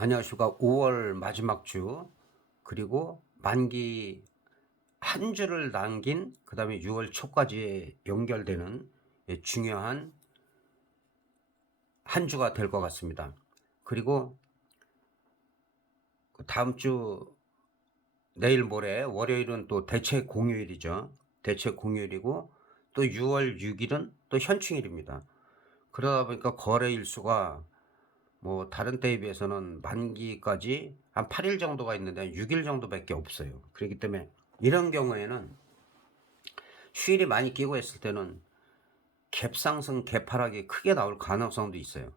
안녕하십니까. 5월 마지막 주 그리고 만기 한 주를 남긴 그다음에 6월 초까지 연결되는 중요한 한 주가 될 것 같습니다. 그리고 다음 주 내일 모레 월요일은 또 대체 공휴일이죠. 대체 공휴일이고 또 6월 6일은 또 현충일입니다. 그러다 보니까 거래 일수가 뭐 다른 때에 비해서는 만기까지 한 8일 정도가 있는데 6일 정도밖에 없어요. 그렇기 때문에 이런 경우에는 휴일이 많이 끼고 있을 때는 갭상승 갭하락이 크게 나올 가능성도 있어요.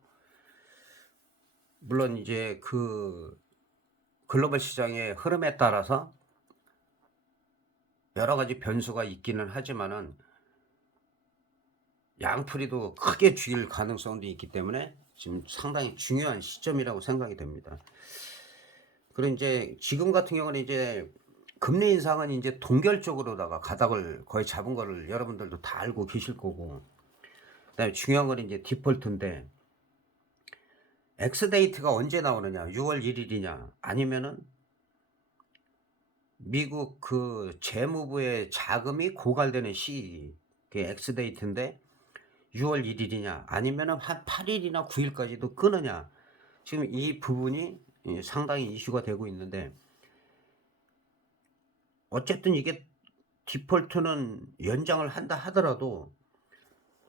물론 이제 그 글로벌 시장의 흐름에 따라서 여러 가지 변수가 있기는 하지만은 양풀이도 크게 죽일 가능성도 있기 때문에 지금 상당히 중요한 시점이라고 생각이 됩니다. 그리고 이제 지금 같은 경우는 이제 금리 인상은 이제 동결적으로다가 가닥을 거의 잡은 거를 여러분들도 다 알고 계실 거고, 그다음에 중요한 건 이제 디폴트인데 엑스데이트가 언제 나오느냐, 6월 1일이냐, 아니면은 미국 그 재무부의 자금이 고갈되는 시, 그게 엑스데이트인데 6월 1일이냐, 아니면은 한 8일이나 9일까지도 끊느냐, 지금 이 부분이 상당히 이슈가 되고 있는데, 어쨌든 이게 디폴트는 연장을 한다 하더라도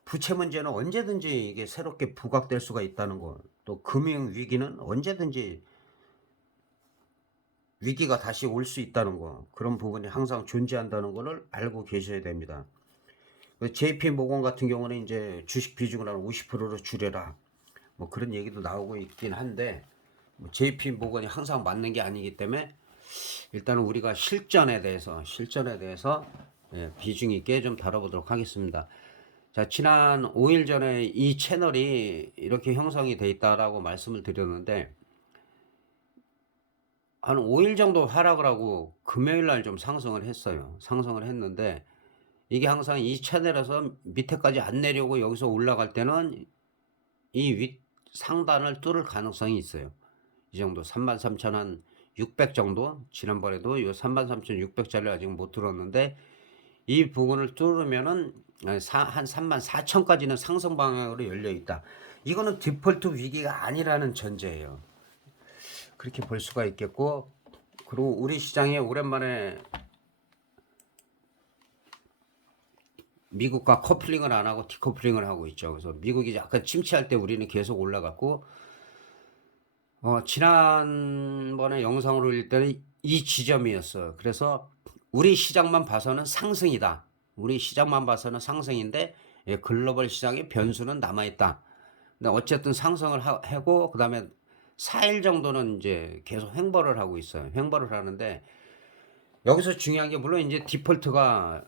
부채 문제는 언제든지 이게 새롭게 부각될 수가 있다는 거, 또 금융 위기는 언제든지 위기가 다시 올 수 있다는 거, 그런 부분이 항상 존재한다는 거를 알고 계셔야 됩니다. JP 모건 같은 경우는 이제 주식 비중을 한 50%로 줄여라, 뭐 그런 얘기도 나오고 있긴 한데, JP 모건이 항상 맞는 게 아니기 때문에 일단은 우리가 실전에 대해서 비중 있게 좀 다뤄보도록 하겠습니다. 자, 지난 5일 전에 이 채널이 이렇게 형성이 돼 있다라고 말씀을 드렸는데, 한 5일 정도 하락을 하고 금요일 날 좀 상승을 했어요. 상승을 했는데, 이게 항상 이 채널에서 밑에까지 안 내려오고 여기서 올라갈 때는 이 윗 상단을 뚫을 가능성이 있어요. 이 정도 33,600 정도, 지난번에도 요 33,600짜리를 아직 못 들었는데, 이 부분을 뚫으면은 한 34,000까지는 상승 방향으로 열려 있다. 이거는 디폴트 위기가 아니라는 전제예요. 그렇게 볼 수가 있겠고, 그리고 우리 시장에 오랜만에 미국과 커플링을 안 하고 디커플링을 하고 있죠. 그래서 미국이 약간 침체할 때 우리는 계속 올라갔고, 지난번에 영상을 올릴 때는 이 지점이었어요. 그래서 우리 시장만 봐서는 상승이다. 우리 시장만 봐서는 상승인데, 글로벌 시장의 변수는 남아있다. 근데 어쨌든 상승을 하고, 그 다음에 4일 정도는 이제 계속 횡보를 하고 있어요. 횡보를 하는데, 여기서 중요한 게 물론 이제 디폴트가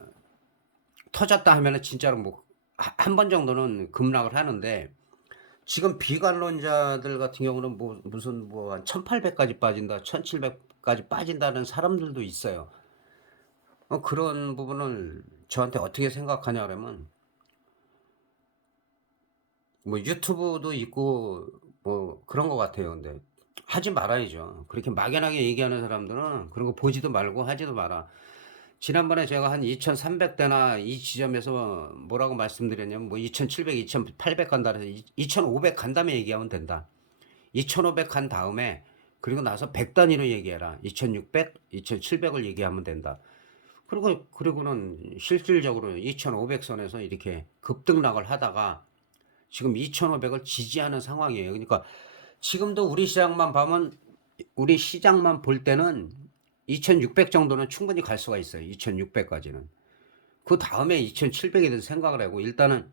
터졌다 하면은 진짜로 뭐, 한 번 정도는 급락을 하는데, 지금 비관론자들 같은 경우는 뭐 무슨 뭐 한 1800까지 빠진다, 1700까지 빠진다는 사람들도 있어요. 그런 부분을 저한테 어떻게 생각하냐 그러면, 뭐 유튜브도 있고 뭐 그런 것 같아요. 근데 하지 말아야죠. 그렇게 막연하게 얘기하는 사람들은 그런 거 보지도 말고 하지도 마라. 지난번에 제가 한 2300대나 이 지점에서 뭐라고 말씀드렸냐면, 뭐 2700, 2800 간다 해서 2500 간 다음에 얘기하면 된다. 2500 간 다음에 그리고 나서 100 단위로 얘기해라. 2600, 2700을 얘기하면 된다. 그리고는 실질적으로 2500 선에서 이렇게 급등락을 하다가 지금 2500을 지지하는 상황이에요. 그러니까 지금도 우리 시장만 볼 때는 2600 정도는 충분히 갈 수가 있어요. 2600까지는. 그 다음에 2700이든 생각을 하고, 일단은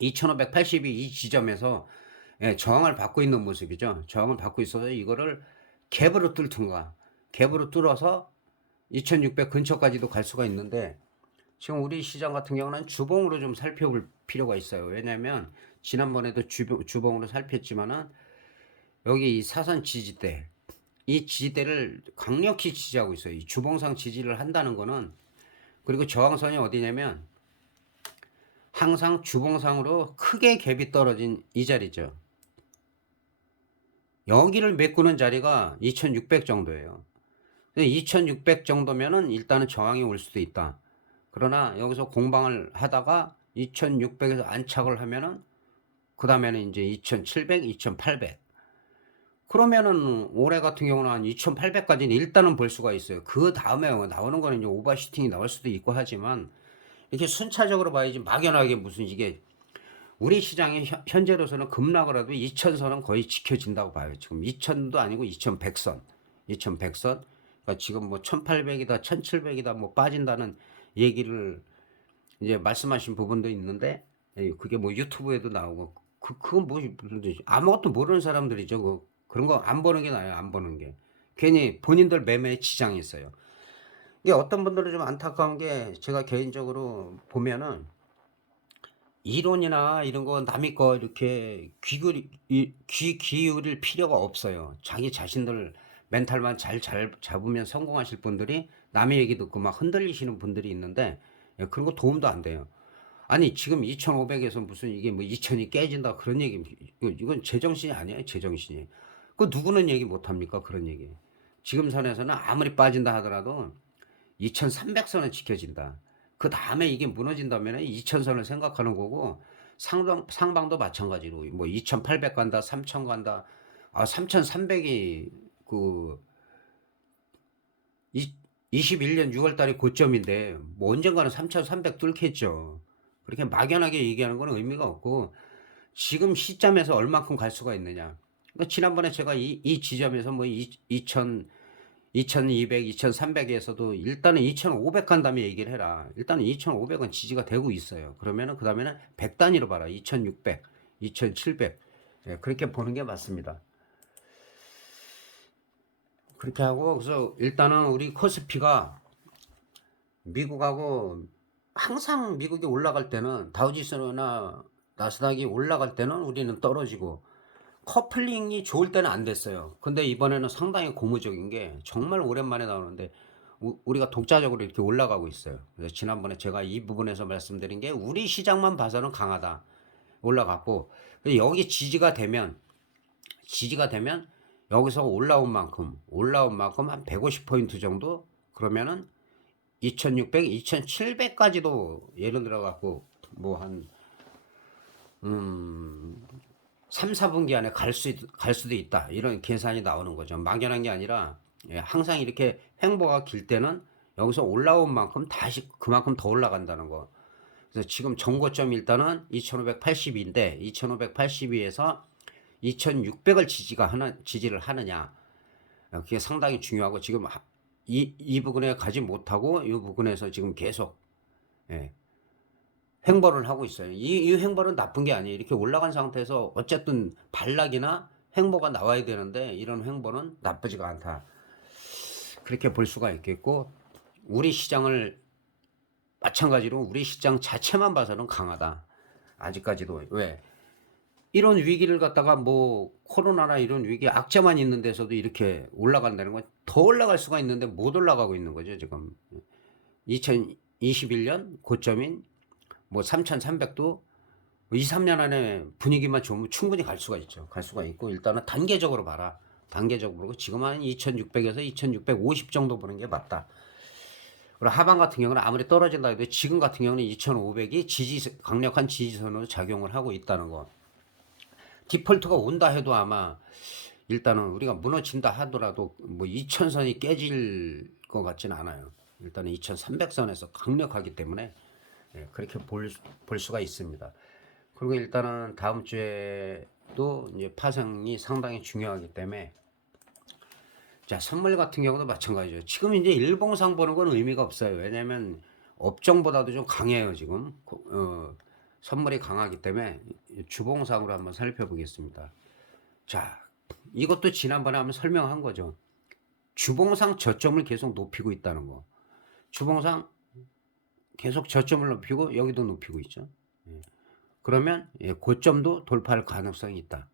2582 이 지점에서 저항을 받고 있는 모습이죠. 저항을 받고 있어서 이거를 갭으로 뚫든가, 갭으로 뚫어서 2600 근처까지도 갈 수가 있는데, 지금 우리 시장 같은 경우는 주봉으로 좀 살펴볼 필요가 있어요. 왜냐하면 지난번에도 주봉으로 살폈지만은 여기 이 사선 지지대, 이 지지대를 강력히 지지하고 있어요. 이 주봉상 지지를 한다는 거는, 그리고 저항선이 어디냐면 항상 주봉상으로 크게 갭이 떨어진 이 자리죠. 여기를 메꾸는 자리가 2600 정도예요. 2600 정도면은 일단은 저항이 올 수도 있다. 그러나 여기서 공방을 하다가 2600에서 안착을 하면은 그 다음에는 이제 2700, 2800. 그러면은 올해 같은 경우는 한 2800까지는 일단은 볼 수가 있어요. 그 다음에 나오는 거는 이제 오버슈팅이 나올 수도 있고 하지만 이렇게 순차적으로 봐야지 막연하게 무슨 이게 우리 시장이 현재로서는 급락을 해도 2000선은 거의 지켜진다고 봐요. 지금 2000도 아니고 2100선. 2100선. 그러니까 지금 뭐 1800이다, 1700이다 뭐 빠진다는 얘기를 이제 말씀하신 부분도 있는데 그게 뭐 유튜브에도 나오고 그건 뭐 무슨 아무것도 모르는 사람들이죠. 그런 거 안 보는 게 나아요. 안 보는 게. 괜히 본인들 매매에 지장이 있어요. 이게 어떤 분들은 좀 안타까운 게 제가 개인적으로 보면은 이론이나 이런 거 남의 거 이렇게 귀 기울일 필요가 없어요. 자기 자신들 멘탈만 잘 잡으면 성공하실 분들이 남의 얘기 듣고 막 흔들리시는 분들이 있는데 그런 거 도움도 안 돼요. 아니 지금 2500에서 무슨 이게 뭐 2000이 깨진다 그런 얘기 이건 제정신이 아니에요. 제정신이. 그 누구는 얘기 못 합니까? 그런 얘기. 지금 선에서는 아무리 빠진다 하더라도 2300선은 지켜진다. 그 다음에 이게 무너진다면 2000선을 생각하는 거고 상방도 마찬가지로 뭐 2800 간다, 3000 간다. 3300이 그 21년 6월 달이 고점인데 뭐 언젠가는 3300 뚫겠죠. 그렇게 막연하게 얘기하는 건 의미가 없고 지금 시점에서 얼만큼 갈 수가 있느냐. 그러니까 지난번에 제가 이 지점에서 뭐 2000 2200, 2300에서도 일단은 2500 간 다음에 얘기를 해라. 일단은 2500은 지지가 되고 있어요. 그러면은 그 다음에는 100 단위로 봐라. 2600, 2700. 예, 그렇게 보는 게 맞습니다. 그렇게 하고 그래서 일단은 우리 코스피가 미국하고 항상 미국이 올라갈 때는 다우지수나 나스닥이 올라갈 때는 우리는 떨어지고 커플링이 좋을 때는 안 됐어요. 근데 이번에는 상당히 고무적인 게 정말 오랜만에 나오는데 우리가 독자적으로 이렇게 올라가고 있어요. 그래서 지난번에 제가 이 부분에서 말씀드린 게 우리 시장만 봐서는 강하다. 올라갔고 여기 지지가 되면 여기서 올라온 만큼 한 150포인트 정도 그러면은 2600, 2700까지도 예를 들어 갖고 뭐한 3, 4분기 안에 갈 수도 있다. 이런 계산이 나오는 거죠. 막연한 게 아니라 항상 이렇게 횡보가 길 때는 여기서 올라온 만큼 다시 그만큼 더 올라간다는 거. 그래서 지금 정고점 일단은 2582인데 2582에서 2600을 지지를 하느냐. 그게 상당히 중요하고 지금 이 부분에 가지 못하고 이 부분에서 지금 계속 예, 횡보를 하고 있어요. 이 횡보는 나쁜 게 아니에요. 이렇게 올라간 상태에서 어쨌든 반락이나 횡보가 나와야 되는데 이런 횡보는 나쁘지가 않다. 그렇게 볼 수가 있겠고 우리 시장을 마찬가지로 우리 시장 자체만 봐서는 강하다. 아직까지도. 왜? 이런 위기를 갖다가 뭐 코로나나 이런 위기 악재만 있는 데서도 이렇게 올라간다는 건 더 올라갈 수가 있는데 못 올라가고 있는 거죠. 지금 2021년 고점인 뭐 3,300도 2, 3년 안에 분위기만 좋으면 충분히 갈 수가 있죠. 갈 수가 있고 일단은 단계적으로 봐라. 단계적으로 지금 한 2600에서 2650 정도 보는 게 맞다. 그리고 하방 같은 경우는 아무리 떨어진다 해도 지금 같은 경우는 2500이 강력한 지지선으로 작용을 하고 있다는 거. 디폴트가 온다 해도 아마 일단은 우리가 무너진다 하더라도 뭐 2000선이 깨질 것 같지는 않아요. 일단은 2300선에서 강력하기 때문에 그렇게 볼 수가 있습니다. 그리고 일단은 다음 주에도 이제 파생이 상당히 중요하기 때문에 자 선물 같은 경우도 마찬가지죠. 지금 이제 일봉상 보는 건 의미가 없어요. 왜냐면 업종보다도 좀 강해요 지금. 선물이 강하기 때문에 주봉상으로 한번 살펴보겠습니다. 자 이것도 지난번에 한번 설명한 거죠. 주봉상 저점을 계속 높이고 있다는 거. 주봉상 계속 저점을 높이고 여기도 높이고 있죠. 그러면 고점도 돌파할 가능성이 있다.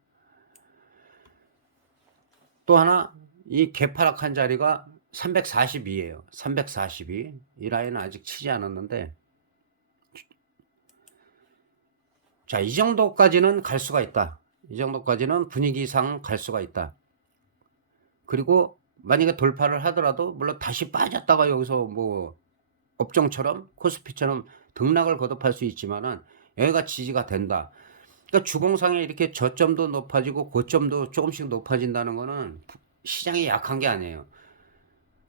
또 하나 이 개파락한 자리가 342예요. 342. 이 라인은 아직 치지 않았는데 자, 이 정도까지는 갈 수가 있다. 이 정도까지는 분위기상 갈 수가 있다. 그리고 만약에 돌파를 하더라도 물론 다시 빠졌다가 여기서 뭐 업종처럼 코스피처럼 등락을 거듭할 수 있지만은 여기가 지지가 된다. 그러니까 주봉상에 이렇게 저점도 높아지고 고점도 조금씩 높아진다는 거는 시장이 약한 게 아니에요.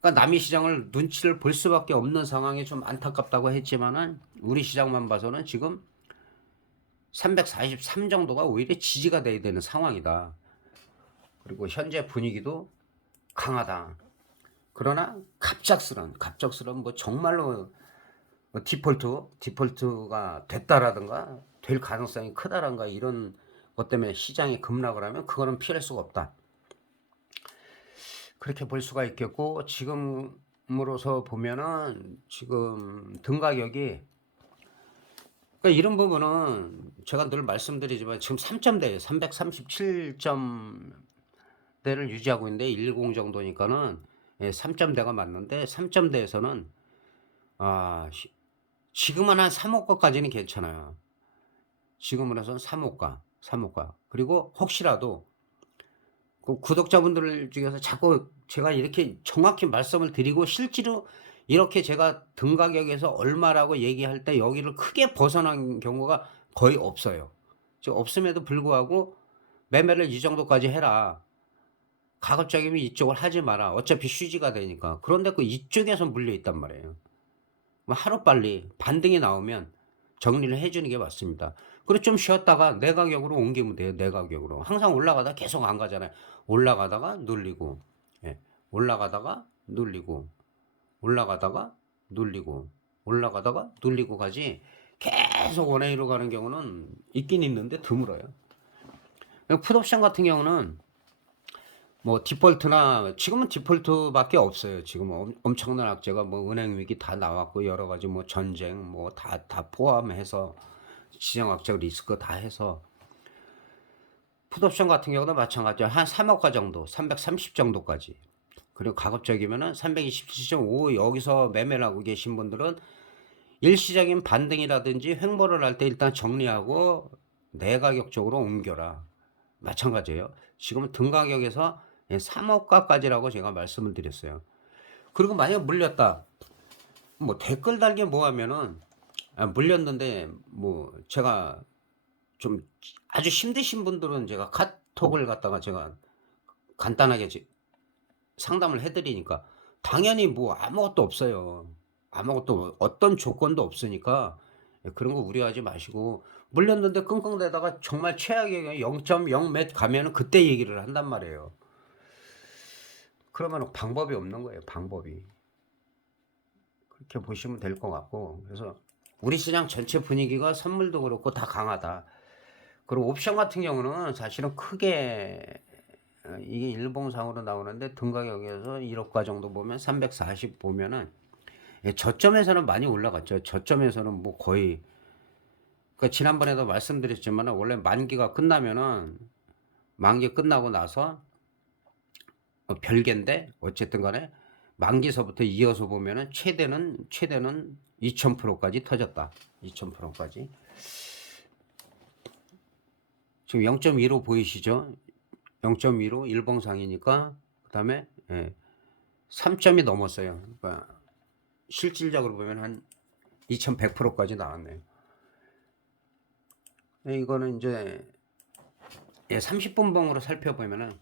그러니까 남의 시장을 눈치를 볼 수밖에 없는 상황이 좀 안타깝다고 했지만은 우리 시장만 봐서는 지금 343 정도가 오히려 지지가 돼야 되는 상황이다. 그리고 현재 분위기도 강하다. 그러나 갑작스런 뭐 정말로 뭐 디폴트가 됐다라든가 될 가능성이 크다라든가 이런 것 때문에 시장이 급락을 하면 그거는 피할 수가 없다. 그렇게 볼 수가 있겠고, 지금으로서 보면은 지금 등 가격이, 그러니까 이런 부분은 제가 늘 말씀드리지만 지금 3점대에 337점대를 유지하고 있는데 10 정도니까는 3점대가 맞는데 3점대에서는 지금은 한 3호가까지는 괜찮아요. 지금은 해서 3호가. 그리고 혹시라도 그 구독자분들 중에서 자꾸 제가 이렇게 정확히 말씀을 드리고 실제로 이렇게 제가 등 가격에서 얼마라고 얘기할 때 여기를 크게 벗어난 경우가 거의 없어요. 지금 없음에도 불구하고 매매를 이 정도까지 해라. 가급적이면 이쪽을 하지 마라. 어차피 휴지가 되니까. 그런데 그 이쪽에서 물려 있단 말이에요. 하루빨리 반등이 나오면 정리를 해 주는 게 맞습니다. 그리고 좀 쉬었다가 내 가격으로 옮기면 돼요. 내 가격으로. 항상 올라가다 계속 안 가잖아요. 올라가다가 눌리고, 예. 올라가다가 눌리고, 올라가다가 눌리고, 올라가다가 눌리고 가지 계속 원웨이로 가는 경우는 있긴 있는데 드물어요. 풋옵션 같은 경우는 뭐 디폴트나 지금은 디폴트밖에 없어요. 지금 엄청난 악재가 뭐 은행 위기 다 나왔고 여러 가지 뭐 전쟁 뭐 다 포함해서 시장 악재 리스크 다 해서 풋옵션 같은 경우도 마찬가지야. 한 3억가 정도, 330 정도까지. 그리고 가급적이면은 327.5 여기서 매매를 하고 계신 분들은 일시적인 반등이라든지 횡보를 할 때 일단 정리하고 내가격 쪽으로 옮겨라. 마찬가지예요. 지금은 등 가격에서 3억가까지라고 제가 말씀을 드렸어요. 그리고 만약 물렸다. 뭐 댓글 달게 뭐 하면은 물렸는데 뭐 제가 좀 아주 힘드신 분들은 제가 카톡을 갖다가 제가 간단하게 상담을 해드리니까 당연히 뭐 아무것도 없어요. 아무것도 어떤 조건도 없으니까 그런 거 우려하지 마시고 물렸는데 끙끙대다가 정말 최악의 0.0 몇 가면은 그때 얘기를 한단 말이에요. 그러면 방법이 없는 거예요. 방법이. 그렇게 보시면 될 것 같고 그래서 우리 시장 전체 분위기가 선물도 그렇고 다 강하다. 그리고 옵션 같은 경우는 사실은 크게 이게 일봉상으로 나오는데 등 가격에서 1억가 정도 보면 340 보면은 저점에서는 많이 올라갔죠. 저점에서는 뭐 거의 그러니까 지난번에도 말씀드렸지만 원래 만기가 끝나면은 만기 끝나고 나서 별개인데 어쨌든 간에 만기서부터 이어서 보면은 최대는 2000%까지 터졌다. 2000%까지. 지금 0.15 보이시죠? 0.15 일봉상이니까 그다음에 3점이 넘었어요. 그러니까 실질적으로 보면 한 2100%까지 나왔네요. 이거는 이제 30분 봉으로 살펴보면은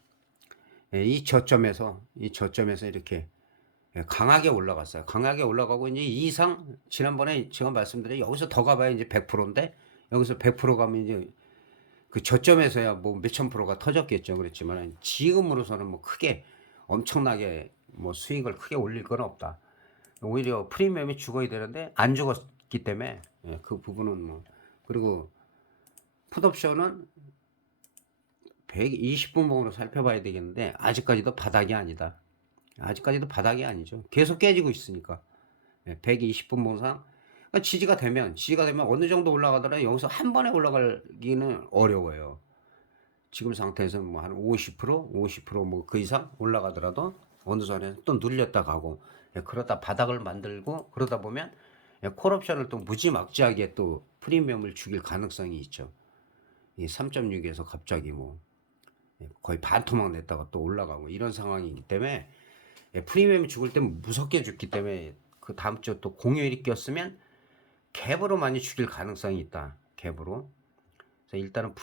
이 저점에서 이렇게 강하게 올라갔어요. 강하게 올라가고 이제 이 이상 지난번에 제가 말씀드린 여기서 더 가봐야 이제 100%인데 여기서 100% 가면 이제 그 저점에서야 뭐 몇천 프로가 터졌겠죠. 그렇지만 지금으로서는 뭐 크게 엄청나게 뭐 수익을 크게 올릴 건 없다. 오히려 프리미엄이 죽어야 되는데 안 죽었기 때문에 그 부분은 뭐 그리고 풋옵션은 120분 봉으로 살펴봐야 되겠는데 아직까지도 바닥이 아니다. 아직까지도 바닥이 아니죠. 계속 깨지고 있으니까 120분 봉상 그러니까 지지가 되면 어느 정도 올라가더라도 여기서 한 번에 올라가기는 어려워요. 지금 상태에서는 뭐 한 50%뭐 그 이상 올라가더라도 어느 선에서 또 눌렸다 가고 그러다 바닥을 만들고 그러다 보면 콜옵션을 또 무지막지하게 또 프리미엄을 죽일 가능성이 있죠. 이 3.6에서 갑자기 뭐 거의 반토막 냈다가 또 올라가고 이런 상황이기 때문에 프리미엄이 죽을 때 무섭게 죽기 때문에 그 다음 주 또 공휴일이 꼈으면 갭으로 많이 죽일 가능성이 있다. 갭으로. 그래서 일단은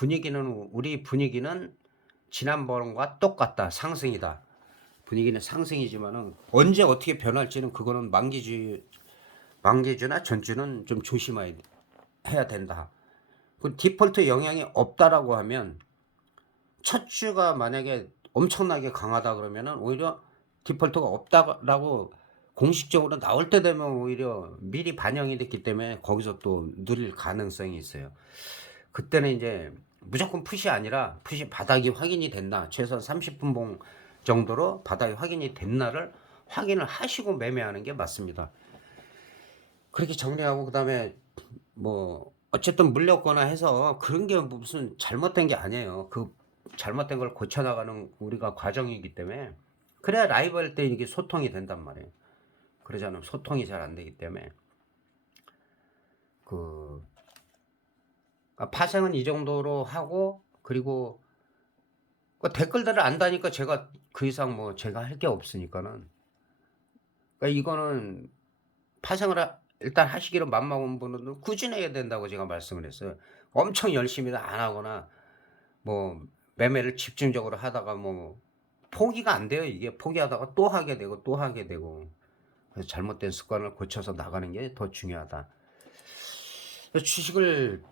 우리 분위기는 지난번과 똑같다. 상승이다. 분위기는 상승이지만은 언제 어떻게 변할지는 그거는 만기주나 전주는 좀 조심해야 해야 된다. 그 디폴트 영향이 없다라고 하면 첫 주가 만약에 엄청나게 강하다 그러면은 오히려 디폴트가 없다라고 공식적으로 나올 때 되면 오히려 미리 반영이 됐기 때문에 거기서 또 누릴 가능성이 있어요. 그때는 이제 무조건 푸시 아니라 푸시 바닥이 확인이 됐나 최소한 30분봉 정도로 바닥이 확인이 됐나를 확인을 하시고 매매하는 게 맞습니다. 그렇게 정리하고 그다음에 뭐 어쨌든 물렸거나 해서 그런 게 무슨 잘못된 게 아니에요. 그 잘못된 걸 고쳐나가는 우리가 과정이기 때문에 그래야 라이브 할 때 이게 소통이 된단 말이에요. 그러지 않으면 소통이 잘 안 되기 때문에 그 파생은 이 정도로 하고 그리고 그 댓글들을 안다니까 제가 그 이상 뭐 제가 할 게 없으니까는 그러니까 이거는 파생을 일단 하시기로 맘먹은 분은 꾸준해야 된다고 제가 말씀을 했어요. 엄청 열심히 안 하거나 뭐 매매를 집중적으로 하다가 뭐 포기가 안 돼요. 이게 포기하다가 또 하게 되고 또 하게 되고 그래서 잘못된 습관을 고쳐서 나가는 게 더 중요하다. 주식을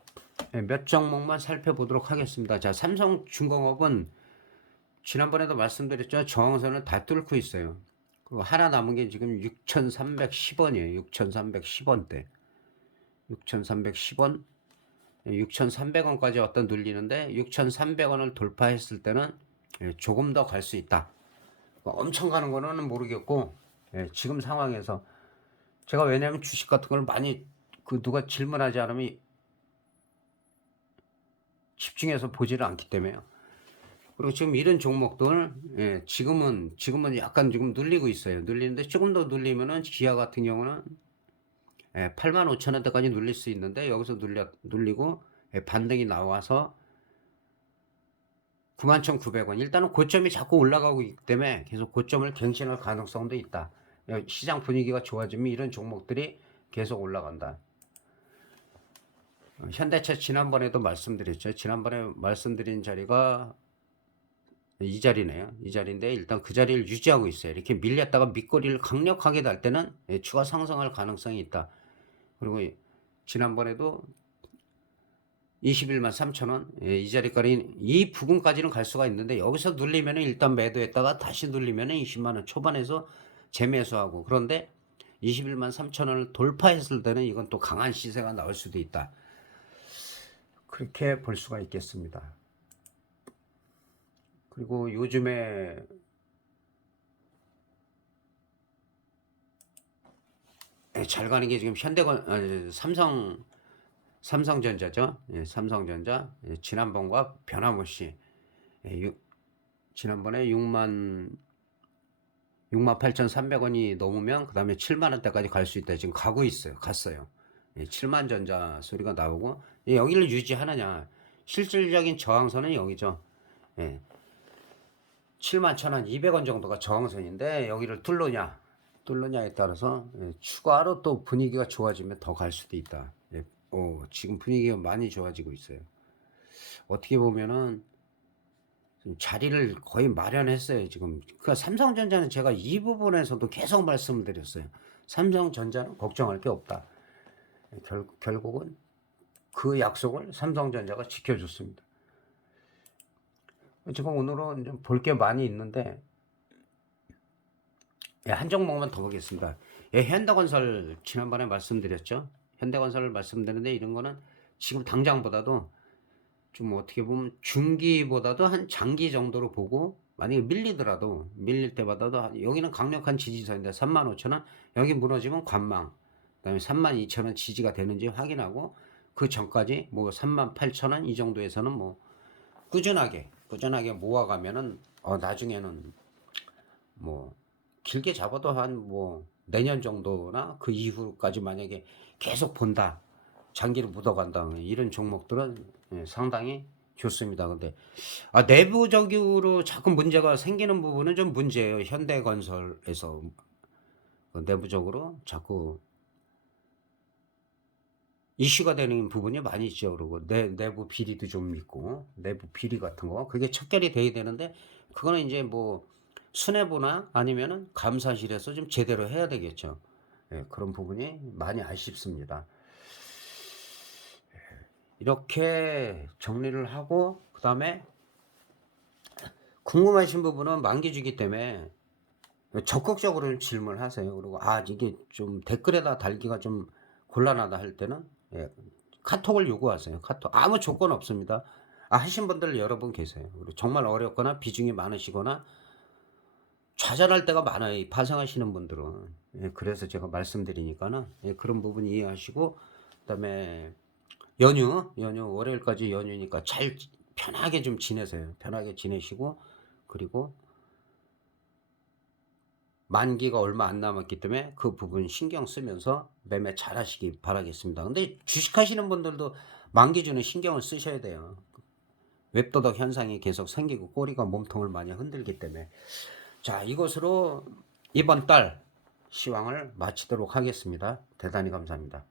몇 종목만 살펴보도록 하겠습니다. 자, 삼성중공업은 지난번에도 말씀드렸죠. 저항선을 다 뚫고 있어요. 그리고 하나 남은 게 지금 6,310원이에요. 6,310원대. 6,310원, 6,300원까지 어떤 눌리는데 6,300원을 돌파했을 때는 조금 더 갈 수 있다. 엄청 가는 거는 모르겠고 지금 상황에서 제가 왜냐하면 주식 같은 걸 많이 누가 질문하지 않으면 집중해서 보지를 않기 때문에요. 그리고 지금 이런 종목들 지금은 약간 지금 눌리고 있어요. 눌리는데 조금 더 눌리면은 기아 같은 경우는 85,000원대까지 눌릴 수 있는데 여기서 눌리고 반등이 나와서 91,900원 일단은 고점이 자꾸 올라가고 있기 때문에 계속 고점을 갱신할 가능성도 있다. 시장 분위기가 좋아지면 이런 종목들이 계속 올라간다. 현대차 지난번에도 말씀드렸죠. 지난번에 말씀드린 자리가 이 자리네요. 이 자리인데 일단 그 자리를 유지하고 있어요. 이렇게 밀렸다가 밑거리를 강력하게 달 때는 추가 상승할 가능성이 있다. 그리고 지난번에도 21만 3천원 이 자리까지 이 부분까지는 갈 수가 있는데 여기서 눌리면 일단 매도했다가 다시 눌리면 20만원 초반에서 재매수하고 그런데 21만 3천원을 돌파했을 때는 이건 또 강한 시세가 나올 수도 있다. 그렇게 볼 수가 있겠습니다. 그리고 요즘에 잘 가는 게 지금 삼성전자죠. 삼성전자 지난번과 변함없이 지난번에 68,300원이 넘으면 그 다음에 7만원대까지 갈 수 있다. 지금 가고 있어요. 갔어요. 7만전자 소리가 나오고 여기를 유지하느냐 실질적인 저항선은 여기죠. 71,200원 정도가 저항선인데 여기를 뚫느냐에 따라서 추가로 또 분위기가 좋아지면 더 갈 수도 있다. 지금 분위기가 많이 좋아지고 있어요. 어떻게 보면은 자리를 거의 마련했어요. 지금 그 삼성전자는 제가 이 부분에서도 계속 말씀을 드렸어요. 삼성전자는 걱정할 게 없다. 결국은 그 약속을 삼성전자가 지켜줬습니다. 지금 오늘은 좀 볼 게 많이 있는데 한 종목만 더 보겠습니다. 현대건설 지난번에 말씀드렸죠. 현대건설을 말씀드렸는데 이런 거는 지금 당장보다도 좀 어떻게 보면 중기보다도 한 장기 정도로 보고 만약에 밀릴 때보다도 여기는 강력한 지지선인데 35,000원 여기 무너지면 관망 그다음에 32,000원 지지가 되는지 확인하고 그 전까지 뭐 38,000원 이 정도에서는 뭐 꾸준하게 모아가면은 나중에는 뭐 길게 잡아도 한 뭐 내년 정도나 그 이후까지 만약에 계속 본다 장기로 묻어간다 이런 종목들은 상당히 좋습니다. 근데 내부적으로 자꾸 문제가 생기는 부분은 좀 문제예요. 현대건설에서 내부적으로 자꾸 이슈가 되는 부분이 많이 있죠. 그리고 내부 비리도 좀 있고 내부 비리 같은 거 그게 척결이 돼야 되는데 그거는 인제 뭐 수뇌부나 아니면은 감사실에서 좀 제대로 해야 되겠죠. 예 그런 부분이 많이 아쉽습니다. 이렇게 정리를 하고 그다음에 궁금하신 부분은 만기주기 때문에 적극적으로 질문하세요. 그리고 이게 좀 댓글에다 달기가 좀 곤란하다 할 때는 카톡을 요구하세요. 카톡. 아무 조건 없습니다. 하신 분들 여러 분 계세요. 그리고 정말 어렵거나 비중이 많으시거나 좌절할 때가 많아요, 이 파생하시는 분들은. 그래서 제가 말씀드리니까는 그런 부분 이해하시고 그다음에 연휴 월요일까지 연휴니까 잘 편하게 좀 지내세요. 편하게 지내시고 그리고 만기가 얼마 안 남았기 때문에 그 부분 신경 쓰면서 매매 잘하시기 바라겠습니다. 근데 주식하시는 분들도 만기주는 신경을 쓰셔야 돼요. 웹도덕 현상이 계속 생기고 꼬리가 몸통을 많이 흔들기 때문에. 자, 이것으로 이번 달 시황을 마치도록 하겠습니다. 대단히 감사합니다.